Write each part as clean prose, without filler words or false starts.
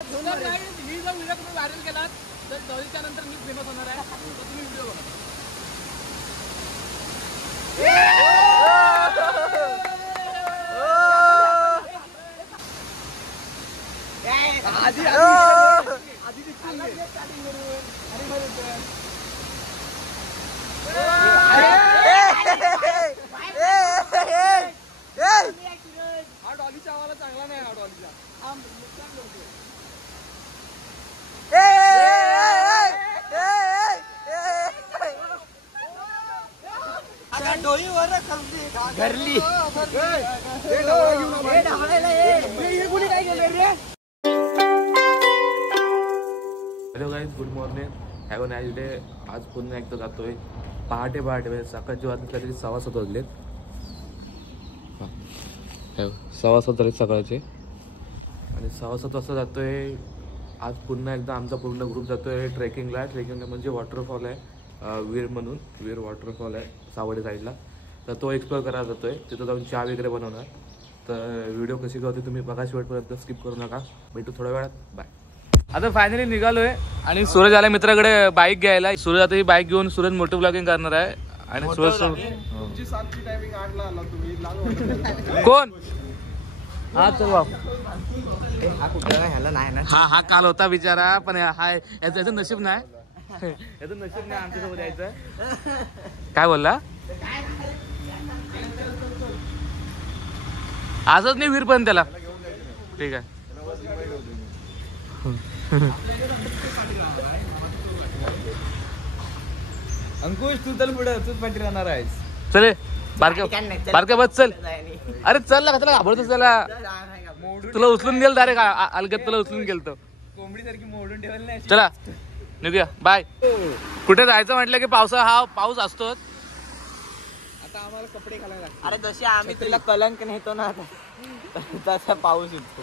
ही जर व्हिडिओ तुम्ही व्हायरल केलात तर दहीच्या नंतर मी फेमस होणार आहे. तर तुम्ही व्हिडिओ बघा. हा डॉलीचा आवाज चांगला नाही. हा डॉलीचा घरली hello guys, good morning. Have a nice day. आज पुन्हा एकदा जातोय पहाटे म्हणजे सकाळची वाजले काहीतरी 6:15 वाजलेत. 6:15 झालेत सकाळचे आणि 6:15 वाजता जातोय. आज पुन्हा एकदा आमचा पूर्ण ग्रुप जातोय ट्रेकिंगला म्हणजे वॉटरफॉल आहे वीर म्हणून. वीर वॉटरफॉल आहे सावडे साईडला. तर तो एक्सप्लोअर करायला जातोय. तिथं जाऊन चहा वगैरे बनवणार. तर व्हिडिओ कशी होती तुम्ही बघा शेवटपर्यंत, स्किप करू नका. भेटू थोड्या वेळात. बाय. आता फायनली निघालोय आणि सूरज आला मित्राकडे बाईक घ्यायला. सूरज आता ही बाईक घेऊन सूरज मोटो ब्लॉगिंग करणार आहे. आणि सूरज कोण हा चल हा काल होता बिचारा, पण हा याचं नशीब नाही. याचं नशीब नाही आमच्यासोबत यायचं. काय बोलला? असंच नाही वीर पण त्याला. ठीक आहे. अंकुश तू चल पुढे, तूच पाठी राहणार आहेस. चले बारक्या बस चल. अरे चल ना, त्याला घाबरतोस त्याला. तुला उचलून गेल डायरेक्ट अलगत, तुला उचलून गेलतो. कोंबडी सारखी मोडून ठेवली नाही. चला निघूया. बाय. कुठे जायचं म्हटलं की पाऊस असतोच. आता आम्हाला कपडे घालायला लागतात. अरे जसे आम्ही तुला कलंक नेतो ना तसा पाऊस येतो.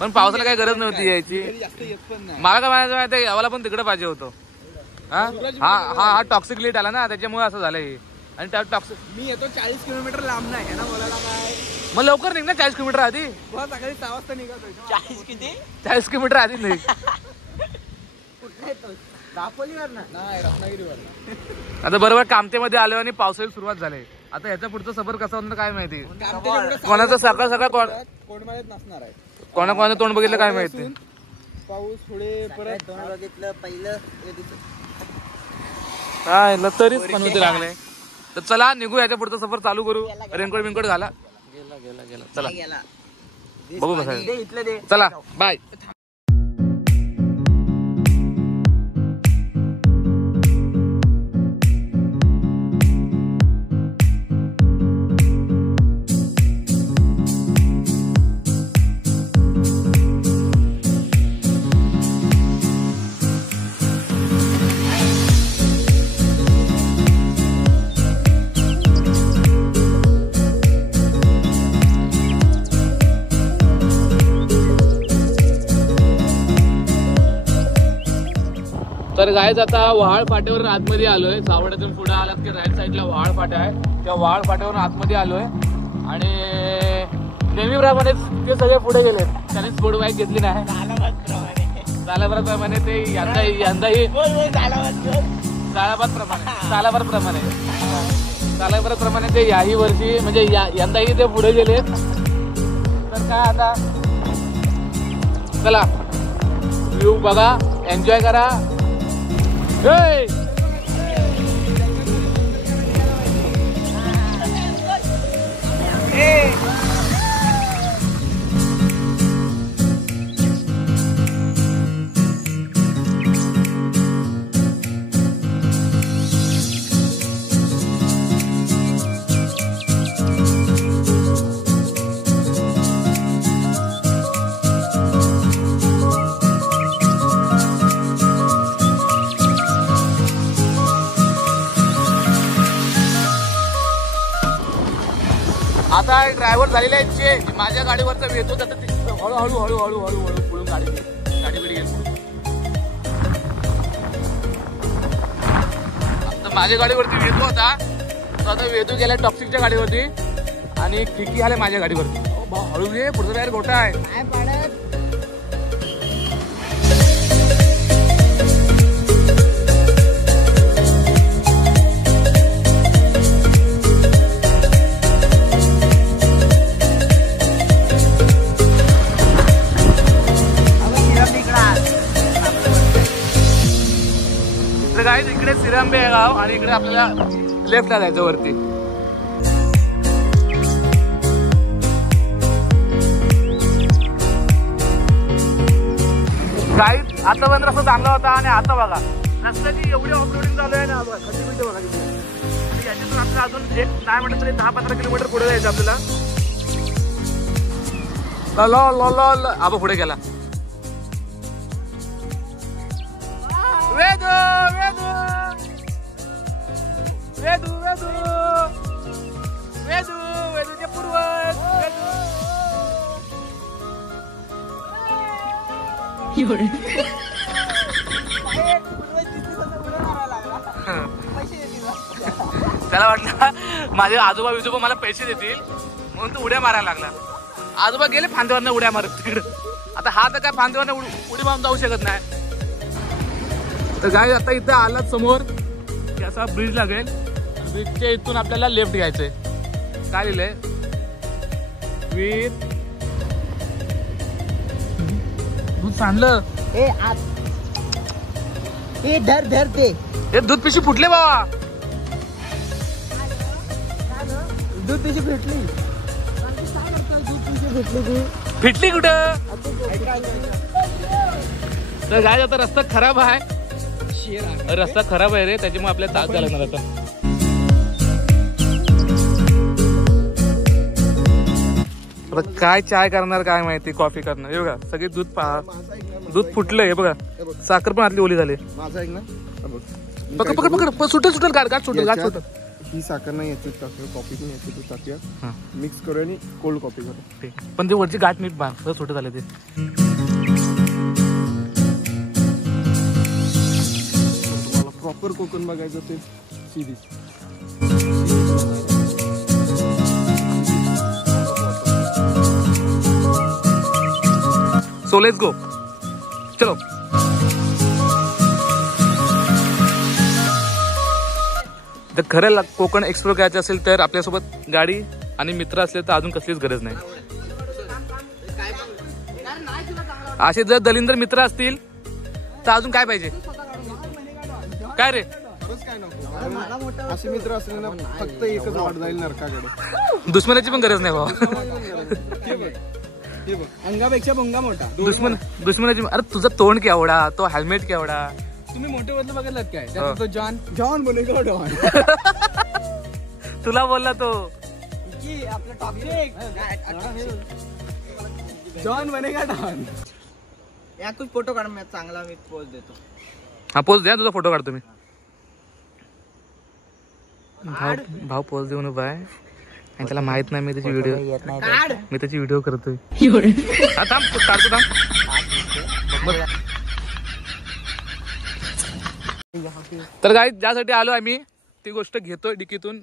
पण पावसाला काही गरज नव्हती यायची. जास्त येत पण नाही. मला काय म्हणायचं माहिती, यावाला पण तिकडे पाहिजे होतो. हा टॉक्सिक लेट आला ना, त्याच्यामुळे असं झालंय. आणि त्या टॉक्सिक मी येतो 40 किलोमीटर लांब नाही ना बोलायला. काय मग लवकर निघ ना 40 किलोमीटर आधी. बस सकाळी 6 वाजता निघालो. 40 किती? 40 किलोमीटर आधी नाही. कुठे येतो? दापोलीवर ना? नाही, रत्नागिरीवर. आता बरोबर कामतेमध्ये आलो आणि पावसाळी सुरुवात झाली. आता ह्याचा पुढचा सफर कसा होणार काय माहिती. कोणाचं सकाळ कोणमाळ्यात नसणार आहे. कोणाकोणाचं तोंड बघितलं काय माहिती. पाऊस पुढे परत तोंड बघितलं पहिलं काय तरीच पनवते लागले. तर चला निघू, याच्या पुढचा सफर चालू करू. रेनकोट बिनकोट घाला. गेला चला गेला. बघू कसं. इथलं दे. चला बाय. तर गायच आता वहाळ फाट्यावरून आतमध्ये आलोय. सावड्यातून पुढे आलात की राईट साईडला वहाळ फाटा आहे. त्या वहाळ फाट्यावरून आतमध्ये आलोय आणि नेहमीप्रमाणेच ते सगळे पुढे गेले. त्याने स्पोर्ट बाईक घेतली नाही. सालाबादप्रमाणे ते यंदाही सालाबादप्रमाणे ते याही वर्षी म्हणजे यंदाही ते पुढे गेले. तर काय आता चला व्ह्यू बघा, एन्जॉय करा. Hey! Hey! आता ड्रायव्हर झालेला आहे चेंज. माझ्या गाडीवरचा वेतो जातं हळूहळू हळूहळू हळूहळू पुढून गाडी बिडी घेऊन. आता माझ्या गाडीवरती वेतो होता, तो आता वेतो गेला टॉक्सिकच्या गाडीवरती आणि खिकी आले माझ्या गाडीवरती. हळू ये, पुढचा टायर गोटा आहे. गाईज इकडे सिरंबे आहे गाव आणि इकडे आपल्याला लेफ्टला जायचं वरती. गाईज आतापर्यंत रस्ता चांगला होता आणि आता बघा रस्त्याची एवढी ऑफरोडिंग चालू आहे ना. खड्डे बिड्डे बघा किती. याच्यातून आपल्याला अजून एक नाही म्हटलं तरी 10-15 किलोमीटर पुढे जायचं आपल्याला. आबा पुढे गेला. वेदू वेदू वेदू वेदू वेदू वेदूचे पूर्वज वेदू. त्याला वाटलं माझे आजोबा विजोबा मला पैसे देतील म्हणून तो उड्या मारायला लागला. आजोबा गेले फांद्यावरनं उड्या मारत तिकडे. आता हा तर काय फांद्यावरनं उडी मारून जाऊ शकत नाही. तर गाय आता इथे आलात समोर असा ब्रिज लागेल. ब्रिजच्या इथून आपल्याला लेफ्ट घ्यायचंय. काय लिहिलंय विथ दूध सांडलं. धर धर ते हे दूध पिशी फुटले बाबा. दूध त्याची भेटली फिटली कुठं. तर गाय आता रस्ता खराब आहे. रस्ता खराब आहे रे त्याच्यामुळे आपल्याला तास द्यायला लागणार आता. काय चाय करणार काय माहिती कॉफी करणार. हे बघा सगळे दूध दूध फुटलंय. हे बघा साखर पण आतली ओली झाली. माझा ऐक ना पकड पकड पकड सुटेल सुटेल गाठ गाठ सुटेल गाठ सुटेल. ही साखर नाही याची टाकूया कॉफी पण याची तू टाकूया मिक्स करूया आणि कोल्ड कॉफी करू. पण ते वरची गाठ नीट बांध सुटत झाले ते. तुम्हाला प्रॉपर कोकण बघायचं ते सिरीज. सो लेट्स गो चलो. जर खरं कोकण एक्सप्लोर करायचं असेल तर आपल्यासोबत गाडी आणि मित्र असले तर अजून कसलीच गरज नाही. असे जर दलिंदर मित्र असतील तर अजून काय पाहिजे. काय रे असे मित्र असले ना फक्त एकच वाट जाईल नरकाकडे. दुश्मनाची पण गरज नाही बाबा. अंगापेक्षा भोंगा मोठा. दुश्मनाची. अरे तुझा तोंड केवढा तो हेल्मेट केवढा. तुम्ही मोठे बदल बघितलात काय. त्यात तो जॉन बोले का डॉन. तुला बोलला तो जॉन बनेगा डॉन. यातून फोटो काढ मी चांगला मी पोज देतो. हा पोज द्या तुझा फोटो काढतो मी. भाव पोज देऊन उभा आहे आणि त्याला माहित नाही मी त्याची व्हिडिओ करतोय. थांब काढतो थांब. तर गाईस ज्यासाठी आलो आम्ही ती गोष्ट घेतोय डिकीतून.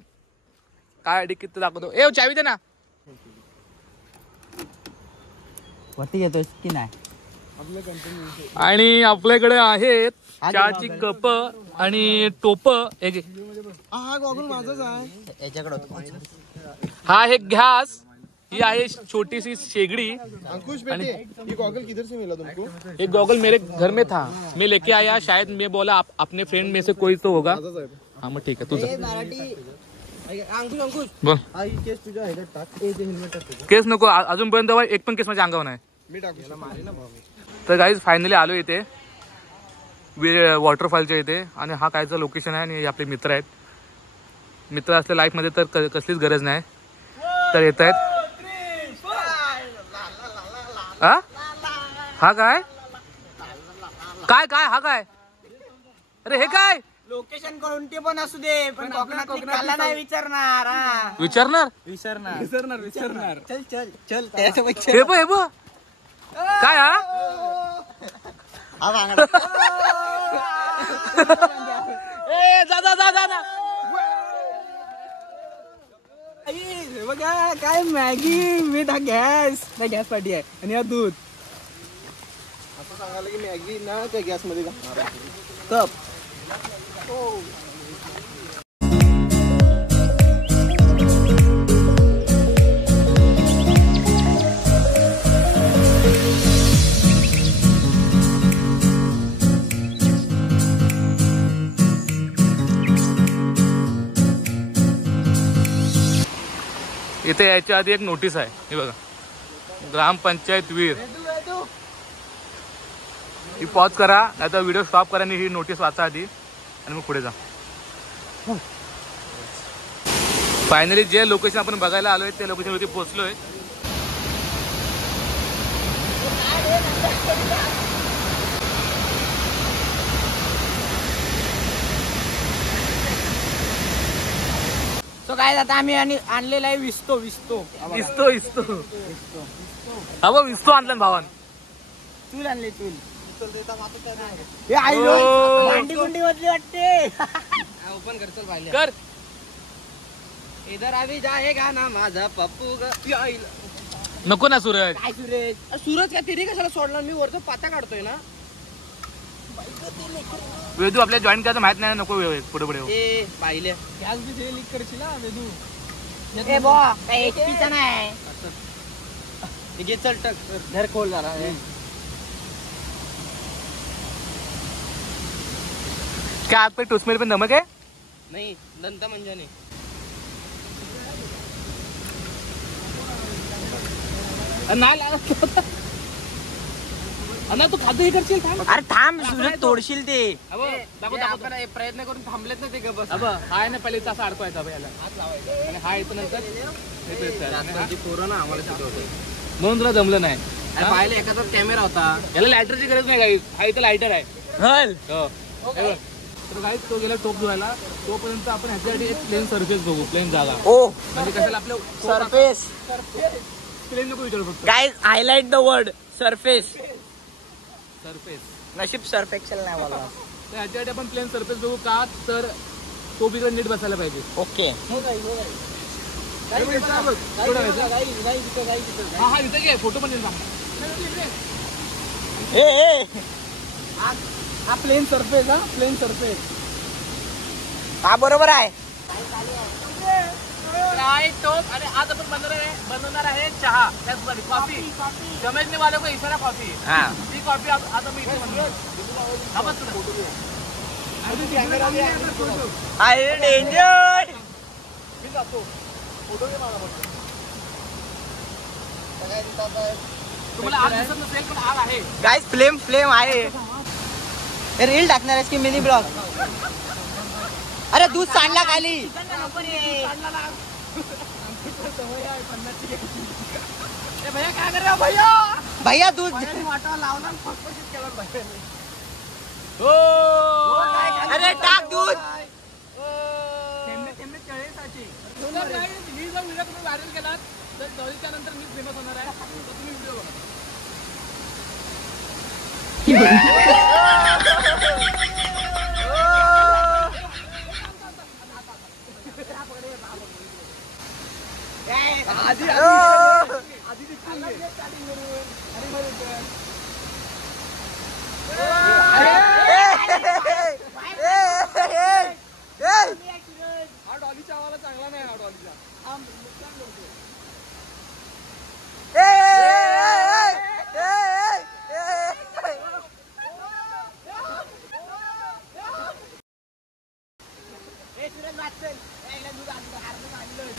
काय डिकीत दाखवतो. ए चावी दे ना. वरती येतोय की नाही. आणि आपल्याकडे आहेत चहाची कप आणि टोप. हा गॉगल माझाच आहे. याच्याकडे हा एक घास. ही आहे छोटीशी शेगड़ी. अंकुश बेटे ये गॉगल किधर से मिला तुमको. एक गॉगल मेरे घर में था मैं लेके आया. शायद मैं बोला अपने फ्रेंड में से कोई तो होगा. हाँ मग ठीक आहे तुझं बोल. केस नको अजूनपर्यंत एक पण केस माझ्या अंगावर नाही. मी टाकू. तर गाईज फायनली आलो इथे वॉटरफॉलच्या इथे. आणि हा कायचं लोकेशन आहे आणि आपले मित्र आहेत. मित्र असल्या लाईफमध्ये तर कसलीच गरज नाही. तर येत आहेत. हा काय काय काय हा काय. अरे हे काय लोकेशन कोणते पण असू दे पण कोकणात नाही विचारणार. विचारणार विसरणार. चल चल चल त्याच्यापेक्षा हे बघ हे बघ काय हा. ए जा जा जा जा ना. बघा काय मॅगी विथ हा गॅस पाठी आहे आणि हा दूध. असं सांगायला की मॅगी ना त्या गॅस मध्ये घालणार कप. इथे याच्या आधी एक नोटीस आहे, हे बघा, ग्रामपंचायत वीर. ही पॉज करा, नाहीतर व्हिडिओ स्टॉप करा आणि ही नोटीस वाचा आधी आणि मग पुढे जा. फायनली जे लोकेशन आपण बघायला आलोय त्या लोकेशनवरती पोहोचलोय. तो काय आता आम्ही आणलेला आहे विस्तो. इस्तो हा विस्तो आणला भावान. चूल आणले चूल. हे आई भांडी कुंडी मधली वाटते. ओपन कर, चल पाहिले. कर. इधर आम्ही जाएगा ना माझा पप्पू नको ना सूरज. काय सुरेश? सूरज काय तिने कशाला सोडला? मी वरचा पाता काढतोय ना. वेदू आपल्या जॉईन करायचं माहित नाही, नको पुढे पुढे. ए पाहिले गॅस बी ते लीक करशील हा वेदू. ए बॉ काय HP नाही. घे चल टक घर खोल जरा. क्या आप पे टूसमेल पे नमक है? नाही दंत म्हणजे नाही. तू खातो हे करशील थांब. अरे थांब सुरेश, तोडशील ते. आपण प्रयत्न करून थांबलेत ना ते ग बस. हाय ना पहिले तसा अडकवायचा याला, आणि हा येतो नंतर पोरं ना आम्हाला शिकवतोय. म्हणून तुला जमलं नाही. पाहिले एखादा कॅमेरा होता. याला लायटरची गरज नाही काही, हा इथं लायटर आहे. हल तर काही तो गेला टोप धुवायला, तोपर्यंत आपण ह्याच्यासाठी एक प्लेन सरफेस बघू, प्लेन जागा. ओ म्हणजे कशाला आपलं सरफेस. प्लेन नको विचारू फक्त. Guys highlight the word surface. Surface नशीब सर्फेक्शन नाही मला. तर ह्याच्यासाठी आपण प्लेन सरफेस बघू का, तर तो बिकडे नीट बसायला पाहिजे. ओके. हा इथे घे, फोटो पण येईल. ए हा प्लेन सरफेस, हा प्लेन सरफेस. हा बरोबर आहे. टोप. आणि आज आपण बनवणार आहे चहा, त्याचबरोबर कॉफी. समजने वाले को इशारा कॉफी. हा ती कॉफी आता मी इथे बनवणार. हा बस तुला. आहे डेंजर. मी जातो, फोटो घे मला फक्त. तुम्हाला आज दिसत नसेल पण आज आहे. गाइस फ्लेम आहे. रील टाकणार आहेस की मिनी ब्लॉग? अरे दूध सांडला खाली. भैया काय कर रहे भैया? भैया दूध. अरे टाक दूध. ही जर व्हिडिओ तुम्ही व्हायरल केलात तर दौलीच्या नंतर मी फेमस होणार आहे. तर तुम्ही व्हिडिओ बघा. हा डॉलीचा आवाज चांगला नाही. हा डॉलीचा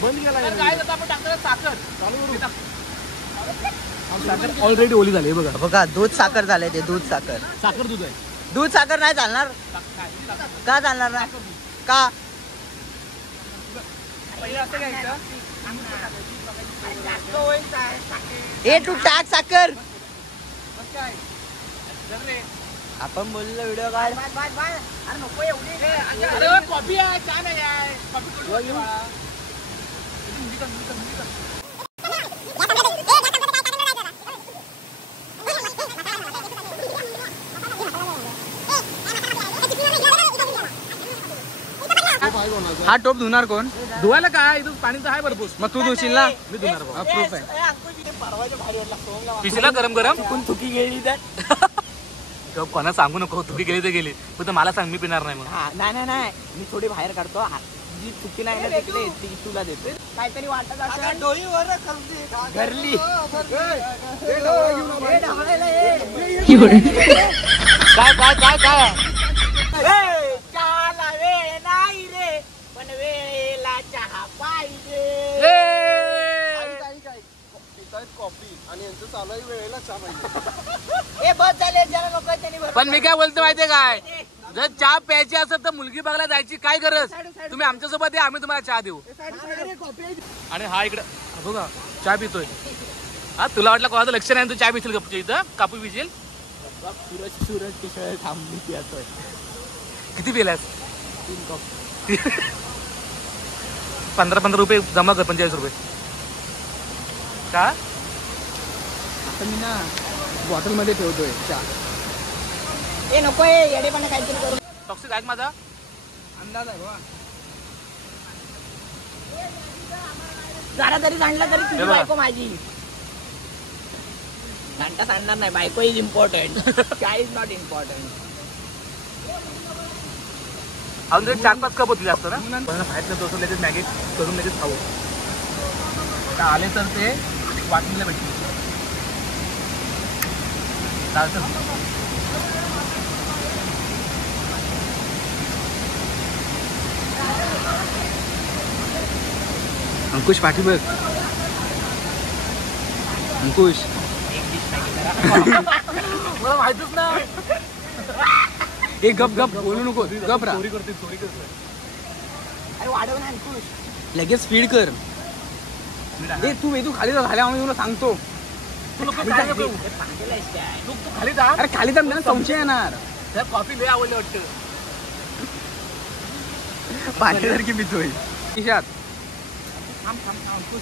बंद केला. तर काय आता आपण टाकणार साखर. साखर ऑलरेडी ओली झाली बघा. बघा दूध साखर झालंय ते. दूध साखर. साखर दूध आहे. दूध साखर नाही चालणार. का चालणार नाही? का? पहिले असं घ्यायचं. ए तू टाक साखर. काय आपण बोललो व्हिडिओ काढ. अरे कॉफी आहे, चहा नाही आहे. कॉफी हा टोप धुणार कोण? धुवायला काय, इथं पाणी तर आहे भरपूर. मग तू धुशील ना? मी धुणार बाबा. प्रूफ आहे. पिशीला गरम गरम. कोण थुकी गेली तर कोणा सांगू नको, तुकी गेली तर गेली, फक्त मला सांग, मी पिणार नाही. मग नाही मी थोडी बाहेर काढतो. जी चुकी नाही ना तिकडे ती तुला देते. काहीतरी वाटत असेल घरली. काय काय काय काय चहाला वेळ नाही रे, पण वेळेला चहा पाहिजे. ए यांचं चालू आहे वेळेला चहा पाहिजे. ए बस झाले जरा लोक त्यांनी भरपूर- पण मी काय बोलतो माहितीये काय, जर चहा प्यायची असेल तर मुलगी बघायला जायची काय गरज. तुम्ही आमच्यासोबत या, आम्ही तुम्हाला चहा देऊ. आणि हा इकडे बघा चहा पितोय. हा तुला वाटलं कोणाचं लक्ष नाही, तू चहा पिशील गपच्या इथं कापू पिशील. सूरज टी-शर्ट थांबली पियातोय. किती पिलास? 15 रुपये जमा कर, 45 रुपये का. आता मी ना बॉटल मध्ये ठेवतोय चहा. ए नको ए येडेपणा काहीतरी करू. टॉक्सिक ऐक माझा अंदाज आहे बा. जरा तरी सांडला तरी तुझी हे बघा. बायको माझी. घंटा सांडणार नाही, बायको इज इम्पॉर्टंट. काय इज नॉट इम्पॉर्टंट. अजून तरी 4-5 कप होतील असतं ना. बाहेर दोन लगेच मॅगी करून लगेच खाऊ. आता आले तर ते वाटणीला भेटतील. चालतं. अंकुश पाठी बघ. अंकुश मला माहितच ना. एक गप गप बोलू नको. गप राहा. चोरी करते. अरे वाढव ना अंकुश. लगेच स्पीड कर. ए तू वेदू खाली जा. झाल्या आम्ही तुला सांगतो. तू लोक काय नको. पागल आहेस काय? तू खाली जा. अरे खाली तर त्यांना संशय येणार. त्या कॉफी लय आवडली वाटतं. पाण्यासारखी पितोय. खिशात थांब थांब थांब अंकुश.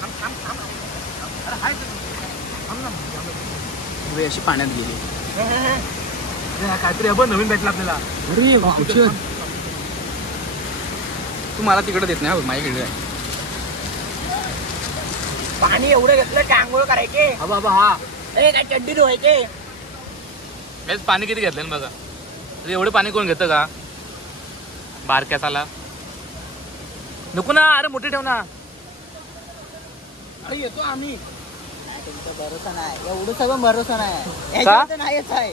थांब. अरे हाय थांब ना. वे अशी पाण्यात गेली. काहीतरी आपण नवीन भेटला आपल्याला. अरे औषध. तू मला तिकडे देत नाही. माझ्याकडे आहे. पाणी एवढं घेतलं की आंघोळ करायचे. हा बाबा हा. ए काय चड्डी धुवायचे. हेच पाणी किती घेतलं ना बघा. अरे एवढं पाणी कोण घेतं का बारक्यासाला. नको ना. अरे मोठी ठेव ना. अरे येतो आम्ही. तुमचा भरोसा नाही. एवढं सगळं भरोसा नाही. का? याच्यावर तर नाहीच आहे.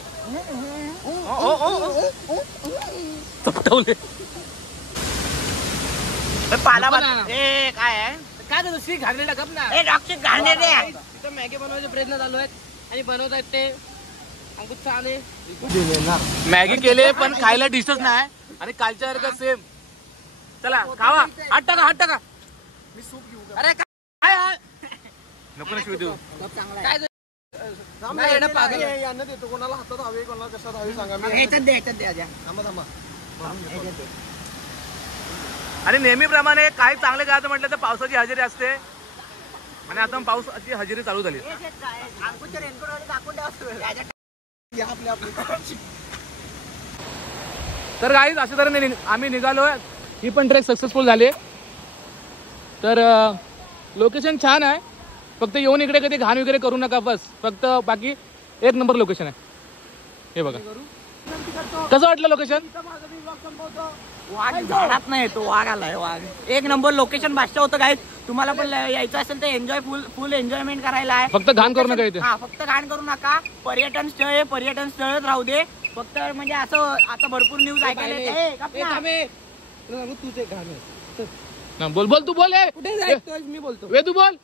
चपटवले. पाला नको ना. ए काय आहे. काय झालं सी घाललेला गप ना. ए डॉक्टर घालणे रे. तिथं मॅगी बनवायचे प्रयत्न चालू आहेत आणि बनवत आहेत ते अंकुश चाले. मॅगी केले पण खायला डिशच नाही. आणि कालच्या सारखं सेम. चला खावा. हात टाका. मी सूप घेऊ का? अरे काय नको ना शिव देऊ. काय नाही, येणं पागल आहे. यांना देतो. कोणाला हातात हवे, कोणाला कशात हवे सांगा. मी याच्यात दे आजा. थांबा. आणि नेहमीप्रमाणे काही चांगले करायचं म्हटलं तर पावसाची हजेरी असते. आणि आता पावसाची हजेरी चालू झाली. अंकुशच्या रेनकोट दाखवून द्या. आपली तर गाईज अशा तऱ्हेने आम्ही निघालोय. ही पण ट्रेक सक्सेसफुल झाली. तर लोकेशन छान आहे. फक्त येऊन इकडे कधी घाण वगैरे करू नका बस. फक्त बाकी 1 नंबर लोकेशन आहे. हे बघा कसं वाटलं लोकेशन. वाघ झाडात नाही तो. वाघ आलाय. वाघ 1 नंबर लोकेशन भाषा होतं काय. तुम्हाला पण यायचं असेल तर एन्जॉय फुल एन्जॉयमेंट करायला आहे. फक्त घाण करू नका इथे. हा फक्त घाण करू नका. पर्यटन स्थळ आहे. पर्यटन स्थळच राहू दे. फक्त म्हणजे असं आता भरपूर न्यूज ऐकायला येते. तुझे घाण. बोल तू बोल. कुठे जायचंय मी बोलतो. वे तू बोल.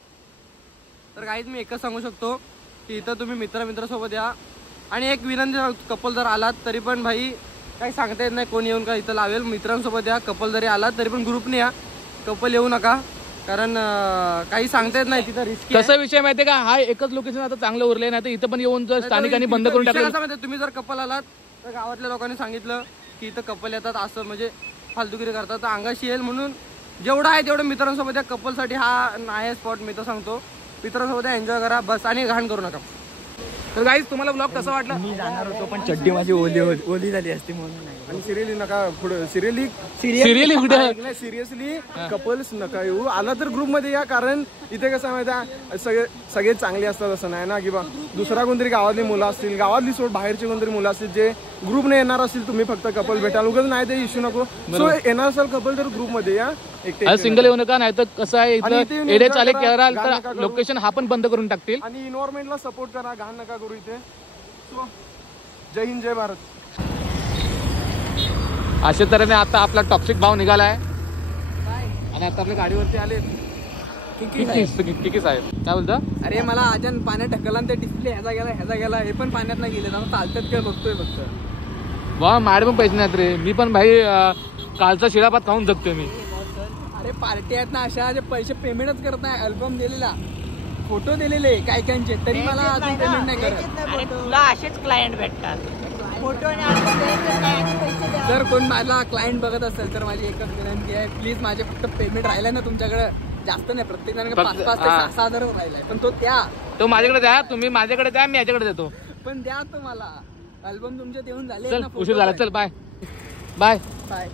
तर काहीच मी एकच सांगू शकतो की इथं तुम्ही मित्रासोबत या. आणि एक विनंती, कपल जर आलात तरी पण भाई काही सांगता येत नाही कोण येऊन का इथं लावेल. मित्रांसोबत या. कपल जरी आलात तरी पण ग्रुपने या. कपल येऊ नका. कारण काही सांगता येत नाही तिथं रिस्क. कसा विषय माहितीये का, हा एकच लोकेशन आता चांगलं उरलंय. नाही तर इथं पण येऊन जर स्थानिकांनी बंद करून टाकलं. तुम्ही जर कपल आलात तर गावातल्या लोकांनी सांगितलं की इथं कपल येतात असं म्हणजे फालतुगिरी करतात. तर अंगाशी येईल म्हणून जेवढं आहे तेवढं मित्रांसोबत या. कपलसाठी हा नाही स्पॉट. मी तर सांगतो मित्रांसोबत एन्जॉय करा बस. आणि घाण करू नका. तर गाईज तुम्हाला ब्लॉग कसा वाटला. मी जाणार होतो पण चड्डी माझी ओली झाली असती म्हणून नाही. आणि सिरियली नका पुढे. सिरियली सिरियली कुठे. सिरियसली कपल्स नका येऊ. आला तर ग्रुप मध्ये या. कारण इथे कसं माहिती आहे सगळे चांगले असतात असं नाही ना. की बा दुसरा कोणतरी गावातली मुलं असतील, गावातली सोड बाहेरची कोणतरी मुलं असतील जे ग्रुपने येणार असतील. तुम्ही फक्त कपल भेटाल उगाच नाही ते इश्यू नको. सो येणार असाल कपल तर ग्रुप मध्ये या. सिंगल येऊ नका. नाही तर कसं आहे आणि इथे इथं येऊन एरिया enjoy चाले करा, कराल घाण नका तर करू. लोकेशन हा पण बंद करून टाकतील. आणि इन्व्हायरमेंटला सपोर्ट करा. घाण नका करू इथे. सो जय हिंद जय भारत. अशा तऱ्हेने आता आपला टॉक्सिक भाव निघालाय. आणि आता आपल्या गाडीवरती आले. किकी साहेब काय बोलता? अरे मला अजून पाण्यात ढकलला आणि ते डिस्प्ले ह्याचा गेला हे पण पाण्यात नाही गेले ना, चालतात काय बघतोय फक्त. वा माझे पण पैसे नाहीत रे, मी पण भाई कालचा शिळाभात खाऊन जगतोय मी. अरे पार्टी आहेत ना अशा जे पैसे पेमेंटच करत नाही. अल्बम दिलेला, फोटो दिलेले काय कायचे, तरी मला अजून पेमेंट नाही करत. अरे तुला असेच क्लायंट भेटतात, फोटो आणि album द्यायचे नाही आणि पैसे द्या. जर कोण माझा क्लायंट बघत असेल तर माझी एकच विनंती आहे, प्लीज माझे फक्त पेमेंट राहिलाय ना तुमच्याकडे, जास्त नाही, प्रत्येकाने 5-5 ते 6,000 राहिलाय, पण तो द्या. तो माझ्याकडे द्या, तुम्ही माझ्याकडे द्या, मी याच्याकडे देतो. पण द्या तो मला. अल्बम तुमचे देऊन झाले चल ना, उशीर झाला, चल बाय बाय. बाय.